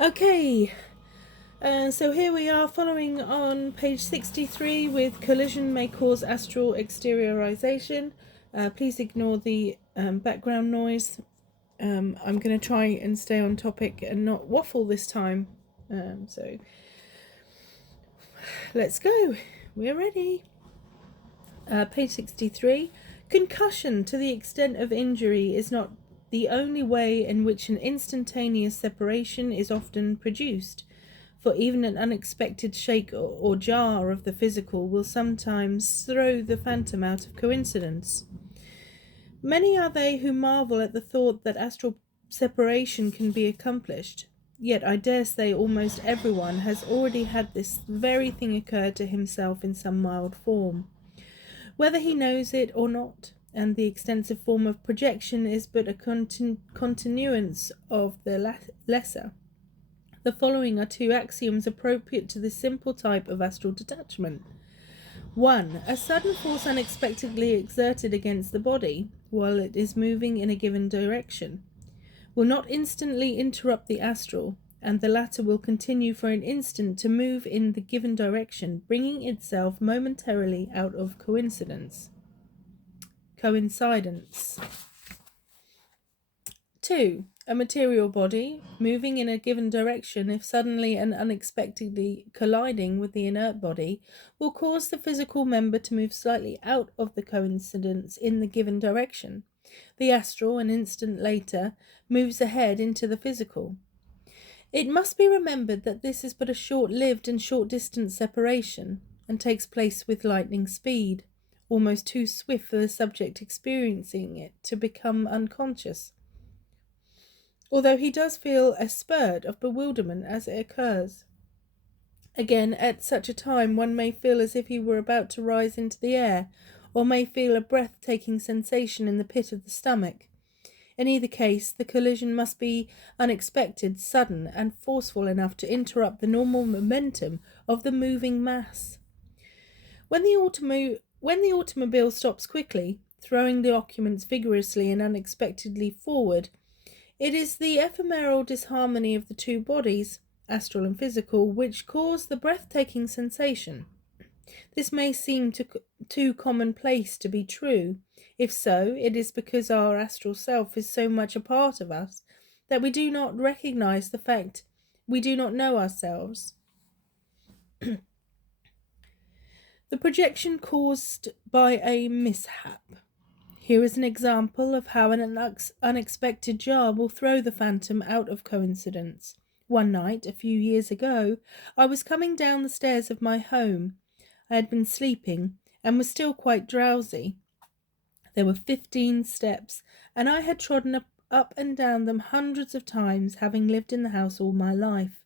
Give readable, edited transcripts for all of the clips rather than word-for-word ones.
Okay, so here we are following on page 63 with collision may cause astral exteriorization. Please ignore the background noise. I'm going to try and stay on topic and not waffle this time. So let's go. We're ready. Page 63. Concussion to the extent of injury is not the only way in which an instantaneous separation is often produced, for even an unexpected shake or jar of the physical will sometimes throw the phantom out of coincidence. Many are they who marvel at the thought that astral separation can be accomplished, yet I dare say almost everyone has already had this very thing occur to himself in some mild form, whether he knows it or not, and the extensive form of projection is but a continuance of the lesser. The following are two axioms appropriate to this simple type of astral detachment. 1. A sudden force unexpectedly exerted against the body, while it is moving in a given direction, will not instantly interrupt the astral, and the latter will continue for an instant to move in the given direction, bringing itself momentarily out of coincidence. 2. A material body, moving in a given direction, if suddenly and unexpectedly colliding with the inert body, will cause the physical member to move slightly out of the coincidence in the given direction. The astral, an instant later, moves ahead into the physical. It must be remembered that this is but a short-lived and short-distance separation, and takes place with lightning speed, almost too swift for the subject experiencing it to become unconscious, although he does feel a spurt of bewilderment as it occurs. Again, at such a time one may feel as if he were about to rise into the air, or may feel a breathtaking sensation in the pit of the stomach. In either case, the collision must be unexpected, sudden, and forceful enough to interrupt the normal momentum of the moving mass. When the automobile stops quickly, throwing the occupants vigorously and unexpectedly forward, it is the ephemeral disharmony of the two bodies, astral and physical, which cause the breathtaking sensation. This may seem too commonplace to be true. If so, it is because our astral self is so much a part of us that we do not recognize the fact we do not know ourselves. The projection caused by a mishap. Here is an example of how an unexpected jar will throw the phantom out of coincidence. One night, a few years ago, I was coming down the stairs of my home. I had been sleeping and was still quite drowsy. There were 15 steps, and I had trodden up and down them hundreds of times, having lived in the house all my life.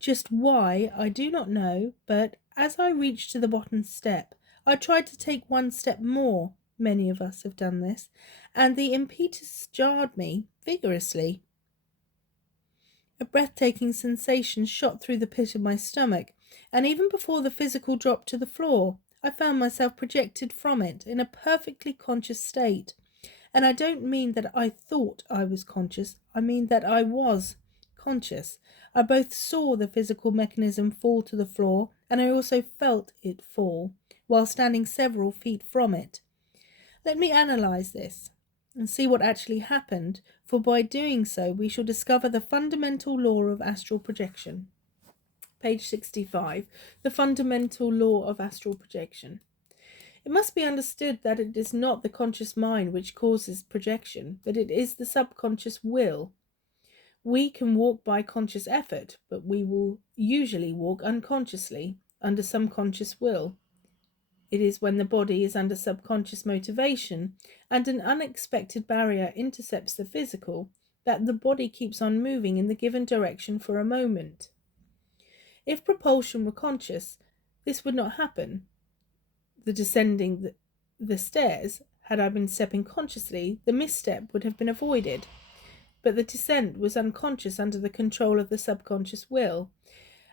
Just why, I do not know, but as I reached to the bottom step, I tried to take one step more. Many of us have done this, and the impetus jarred me vigorously. A breathtaking sensation shot through the pit of my stomach, and even before the physical dropped to the floor, I found myself projected from it in a perfectly conscious state. And I don't mean that I thought I was conscious, I mean that I was conscious. I both saw the physical mechanism fall to the floor, and I also felt it fall, while standing several feet from it. Let me analyze this and see what actually happened, for by doing so we shall discover the fundamental law of astral projection. Page 65. The fundamental law of astral projection. It must be understood that it is not the conscious mind which causes projection, but it is the subconscious will. We can walk by conscious effort, but we will usually walk unconsciously, under some conscious will. It is when the body is under subconscious motivation and an unexpected barrier intercepts the physical that the body keeps on moving in the given direction for a moment. If propulsion were conscious, this would not happen. The descending the stairs, had I been stepping consciously, the misstep would have been avoided. But the descent was unconscious under the control of the subconscious will.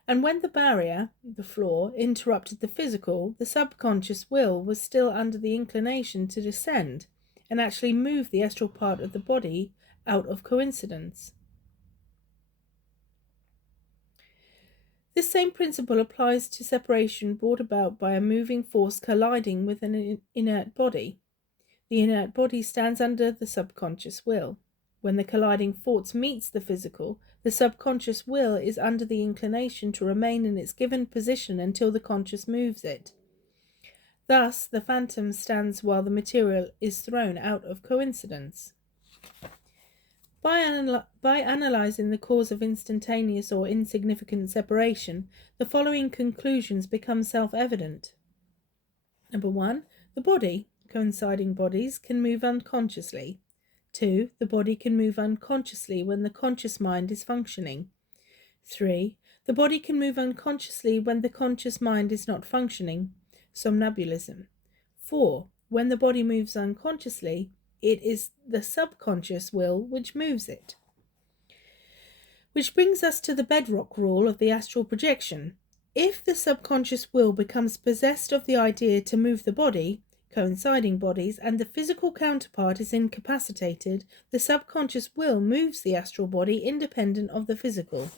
And when the barrier, the floor, interrupted the physical, the subconscious will was still under the inclination to descend and actually move the astral part of the body out of coincidence. This same principle applies to separation brought about by a moving force colliding with an inert body. The inert body stands under the subconscious will. When the colliding force meets the physical, the subconscious will is under the inclination to remain in its given position until the conscious moves it. Thus, the phantom stands while the material is thrown out of coincidence. By analysing the cause of instantaneous or insignificant separation, the following conclusions become self-evident. Number 1. The body, coinciding bodies, can move unconsciously. 2. The body can move unconsciously when the conscious mind is functioning. 3. The body can move unconsciously when the conscious mind is not functioning. Somnambulism. 4. When the body moves unconsciously, it is the subconscious will which moves it. Which brings us to the bedrock rule of the astral projection. If the subconscious will becomes possessed of the idea to move the body, coinciding bodies, and the physical counterpart is incapacitated, the subconscious will moves the astral body independent of the physical.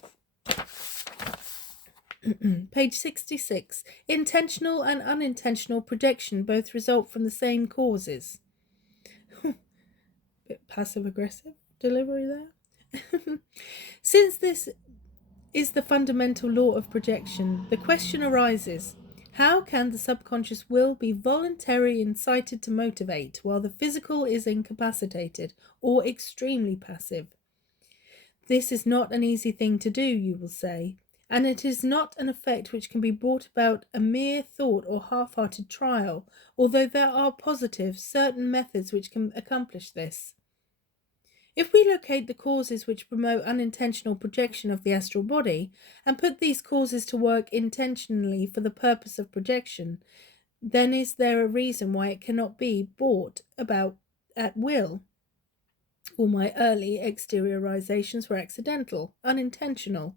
Page 66. Intentional and unintentional projection both result from the same causes. Bit passive-aggressive delivery there. Since this is the fundamental law of projection, the question arises, how can the subconscious will be voluntarily incited to motivate while the physical is incapacitated or extremely passive? This is not an easy thing to do, you will say, and it is not an effect which can be brought about a mere thought or half-hearted trial, although there are positive, certain methods which can accomplish this. If we locate the causes which promote unintentional projection of the astral body, and put these causes to work intentionally for the purpose of projection, then is there a reason why it cannot be brought about at will? All my early exteriorizations were accidental, unintentional.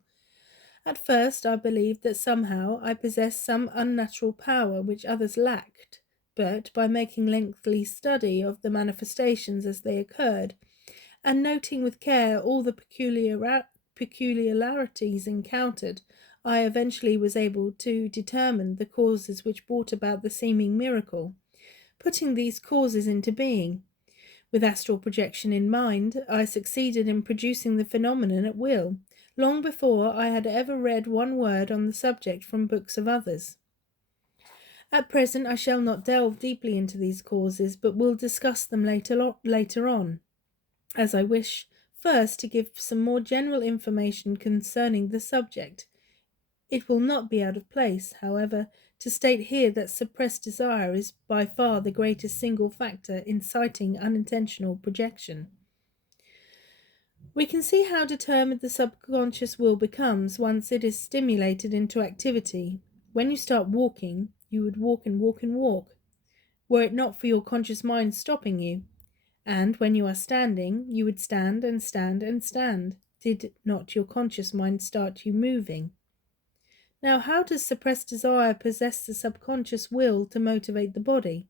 At first I believed that somehow I possessed some unnatural power which others lacked, but by making lengthy study of the manifestations as they occurred, and noting with care all the peculiarities encountered, I eventually was able to determine the causes which brought about the seeming miracle, putting these causes into being. With astral projection in mind, I succeeded in producing the phenomenon at will, long before I had ever read one word on the subject from books of others. At present I shall not delve deeply into these causes, but will discuss them later on, as I wish first to give some more general information concerning the subject. It will not be out of place, however, to state here that suppressed desire is by far the greatest single factor inciting unintentional projection. We can see how determined the subconscious will becomes once it is stimulated into activity. When you start walking, you would walk and walk and walk, were it not for your conscious mind stopping you. And when you are standing, you would stand and stand and stand, did not your conscious mind start you moving. Now, how does suppressed desire possess the subconscious will to motivate the body?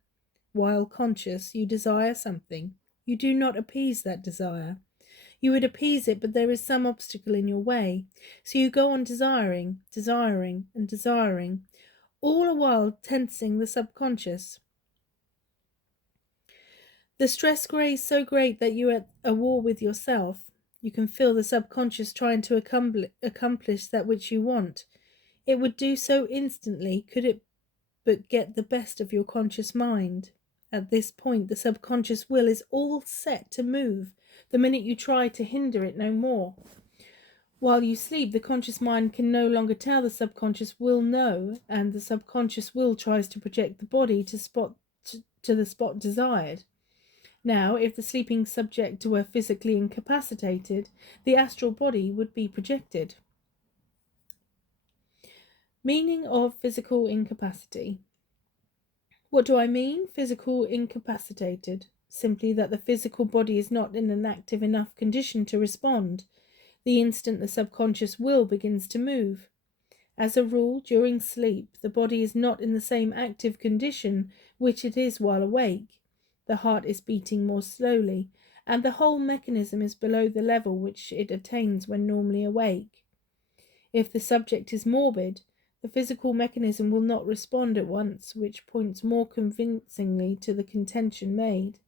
While conscious, you desire something. You do not appease that desire. You would appease it, but there is some obstacle in your way. So you go on desiring, desiring, and desiring, all the while tensing the subconscious. The stress grows so great that you are at a war with yourself. You can feel the subconscious trying to accomplish that which you want. It would do so instantly, could it but get the best of your conscious mind. At this point, the subconscious will is all set to move, the minute you try to hinder it no more. While you sleep, the conscious mind can no longer tell the subconscious will no, and the subconscious will tries to project the body to the spot desired. Now, if the sleeping subject were physically incapacitated, the astral body would be projected. Meaning of physical incapacity. What do I mean? Physical incapacitated. Simply that the physical body is not in an active enough condition to respond, the instant the subconscious will begins to move. As a rule, during sleep, the body is not in the same active condition which it is while awake. The heart is beating more slowly, and the whole mechanism is below the level which it attains when normally awake. If the subject is morbid, the physical mechanism will not respond at once, which points more convincingly to the contention made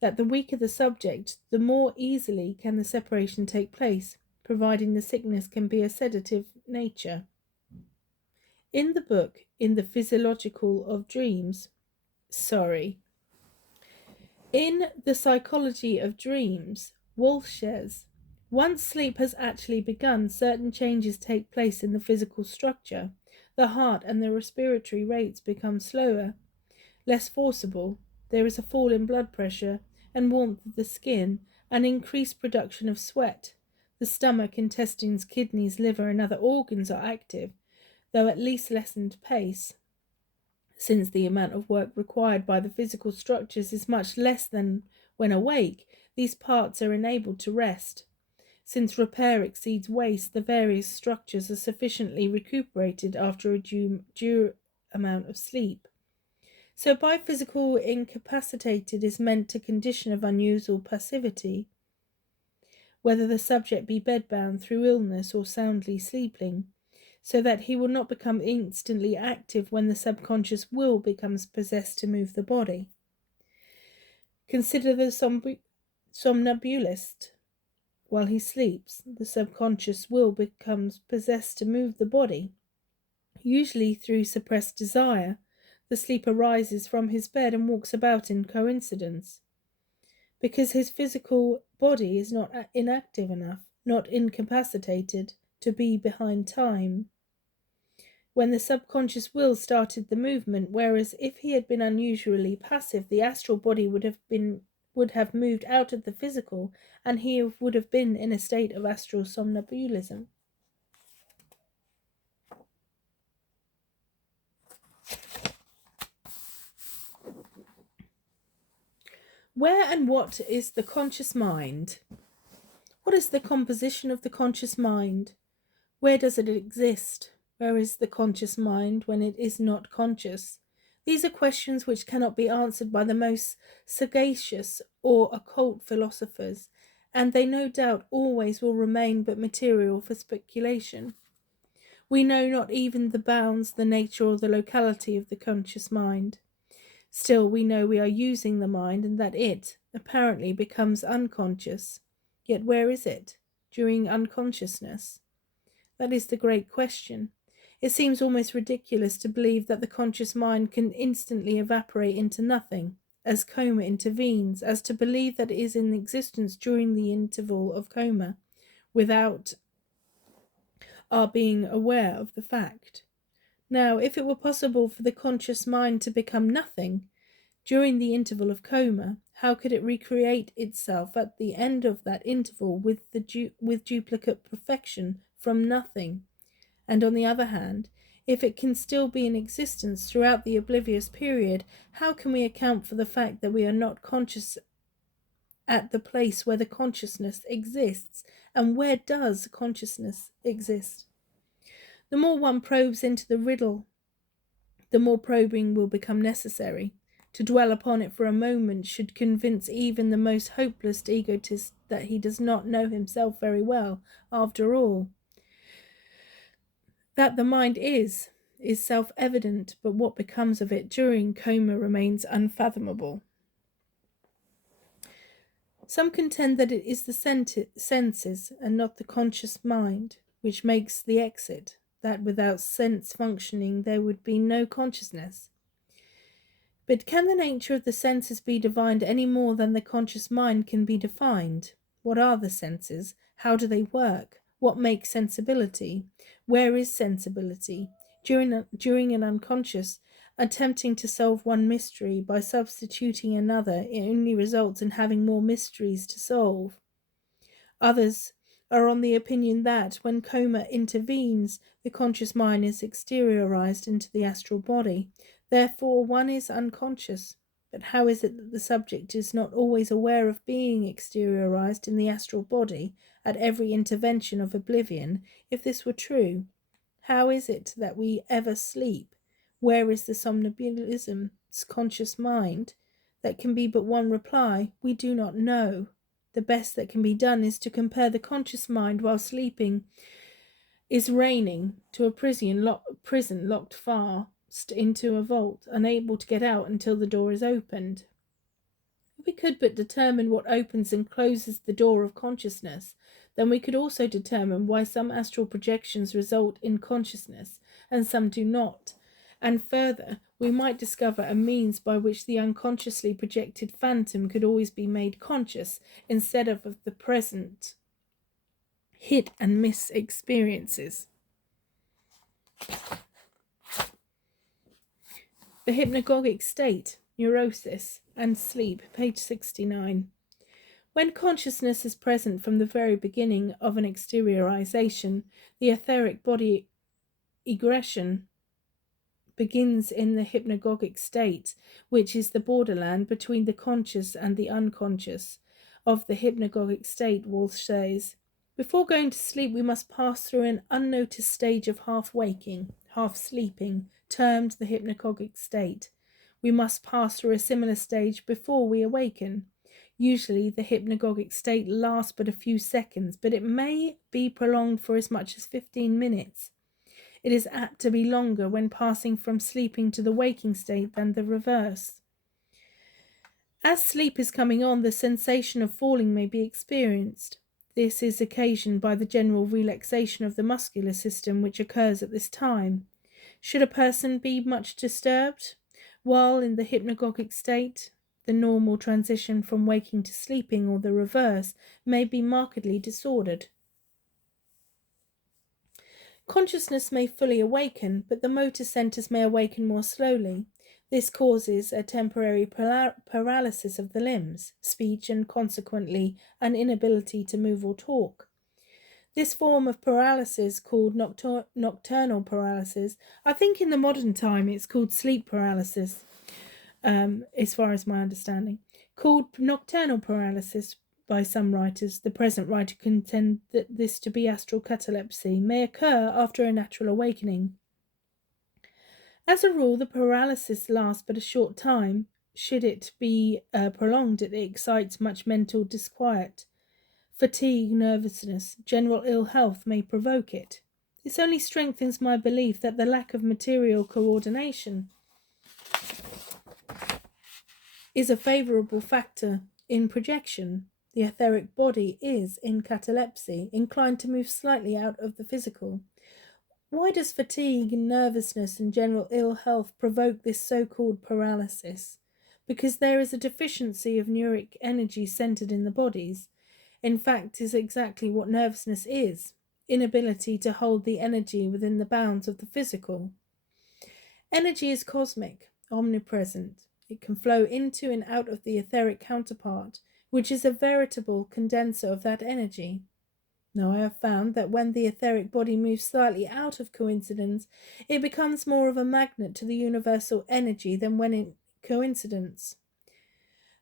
that the weaker the subject, the more easily can the separation take place, providing the sickness can be a sedative nature. In the book, In the Psychology of Dreams, Wolf says, once sleep has actually begun, certain changes take place in the physical structure. The heart and the respiratory rates become slower, less forcible. There is a fall in blood pressure and warmth of the skin, an increased production of sweat. The stomach, intestines, kidneys, liver, and other organs are active, though at least lessened pace, since the amount of work required by the physical structures is much less than when awake. These parts are enabled to rest. Since repair exceeds waste, the various structures are sufficiently recuperated after a due amount of sleep. So by physical incapacitated is meant a condition of unusual passivity, whether the subject be bedbound through illness or soundly sleeping, so that he will not become instantly active when the subconscious will becomes possessed to move the body. Consider the somnambulist. While he sleeps, the subconscious will becomes possessed to move the body, usually through suppressed desire. The sleeper rises from his bed and walks about in coincidence, because his physical body is not inactive enough, not incapacitated, to be behind time, when the subconscious will started the movement, whereas if he had been unusually passive, the astral body would have moved out of the physical, and he would have been in a state of astral somnambulism. Where and what is the conscious mind? What is the composition of the conscious mind? Where does it exist? Where is the conscious mind when it is not conscious? These are questions which cannot be answered by the most sagacious or occult philosophers, and they no doubt always will remain but material for speculation. We know not even the bounds, the nature, or the locality of the conscious mind. Still, we know we are using the mind and that it, apparently, becomes unconscious. Yet where is it, during unconsciousness? That is the great question. It seems almost ridiculous to believe that the conscious mind can instantly evaporate into nothing, as coma intervenes, as to believe that it is in existence during the interval of coma, without our being aware of the fact. Now, if it were possible for the conscious mind to become nothing during the interval of coma, how could it recreate itself at the end of that interval with duplicate perfection from nothing? And on the other hand, if it can still be in existence throughout the oblivious period, how can we account for the fact that we are not conscious at the place where the consciousness exists? And where does consciousness exist? The more one probes into the riddle, the more probing will become necessary. To dwell upon it for a moment should convince even the most hopeless egotist that he does not know himself very well, after all. That the mind is self-evident, but what becomes of it during coma remains unfathomable. Some contend that it is the senses and not the conscious mind which makes the exit, that without sense functioning there would be no consciousness. But can the nature of the senses be divined any more than the conscious mind can be defined? What are the senses? How do they work? What makes sensibility? Where is sensibility? During an unconscious, attempting to solve one mystery by substituting another, it only results in having more mysteries to solve. Others are on the opinion that, when coma intervenes, the conscious mind is exteriorized into the astral body. Therefore, one is unconscious. But how is it that the subject is not always aware of being exteriorized in the astral body at every intervention of oblivion? If this were true, how is it that we ever sleep? Where is the somnambulism's conscious mind? That can be but one reply: we do not know. The best that can be done is to compare the conscious mind while sleeping is raining to a prison locked fast into a vault, unable to get out until the door is opened. If we could but determine what opens and closes the door of consciousness, then we could also determine why some astral projections result in consciousness and some do not. And further, we might discover a means by which the unconsciously projected phantom could always be made conscious instead of the present hit and miss experiences. The hypnagogic state, neurosis, and sleep, page 69. When consciousness is present from the very beginning of an exteriorization, the etheric body egression begins in the hypnagogic state, which is the borderland between the conscious and the unconscious. Of the hypnagogic state, Walsh says, before going to sleep, we must pass through an unnoticed stage of half waking, half sleeping, termed the hypnagogic state. We must pass through a similar stage before we awaken. Usually, the hypnagogic state lasts but a few seconds, but it may be prolonged for as much as 15 minutes. It is apt to be longer when passing from sleeping to the waking state than the reverse. As sleep is coming on, the sensation of falling may be experienced. This is occasioned by the general relaxation of the muscular system which occurs at this time. Should a person be much disturbed while in the hypnagogic state, the normal transition from waking to sleeping or the reverse may be markedly disordered. Consciousness may fully awaken, but the motor centers may awaken more slowly. This causes a temporary paralysis of the limbs, speech, and consequently an inability to move or talk. This form of paralysis, called nocturnal paralysis, I think in the modern time it's called sleep paralysis, as far as my understanding, called nocturnal paralysis by some writers. The present writer contends that this to be astral catalepsy may occur after a natural awakening. As a rule, the paralysis lasts but a short time. Should it be prolonged, it excites much mental disquiet. Fatigue, nervousness, general ill health may provoke it. This only strengthens my belief that the lack of material coordination is a favourable factor in projection. The etheric body is, in catalepsy, inclined to move slightly out of the physical. Why does fatigue, nervousness, and general ill health provoke this so-called paralysis? Because there is a deficiency of neuric energy centred in the bodies. In fact, is exactly what nervousness is, inability to hold the energy within the bounds of the physical. Energy is cosmic, omnipresent. It can flow into and out of the etheric counterpart, which is a veritable condenser of that energy. Now I have found that when the etheric body moves slightly out of coincidence, it becomes more of a magnet to the universal energy than when in coincidence.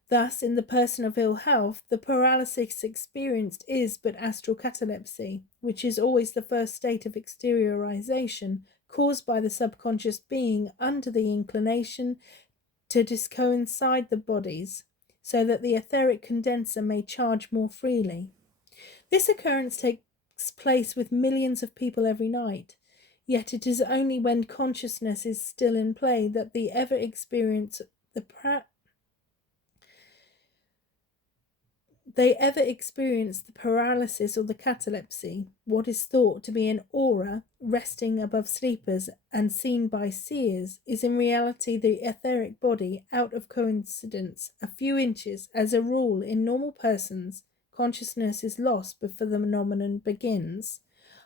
Thus, in the person of ill health, the paralysis experienced is but astral catalepsy, which is always the first state of exteriorization, caused by the subconscious being under the inclination to discoincide the bodies, so that the etheric condenser may charge more freely. This occurrence takes place with millions of people every night, yet it is only when consciousness is still in play that they ever experience the paralysis or the catalepsy. What is thought to be an aura resting above sleepers and seen by seers is in reality the etheric body out of coincidence a few inches. As a rule, in normal persons, consciousness is lost before the phenomenon begins.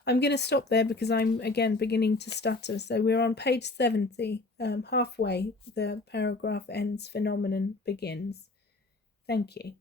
I'm going to stop there because I'm again beginning to stutter. So we're on page 70, halfway the paragraph ends, phenomenon begins. Thank you.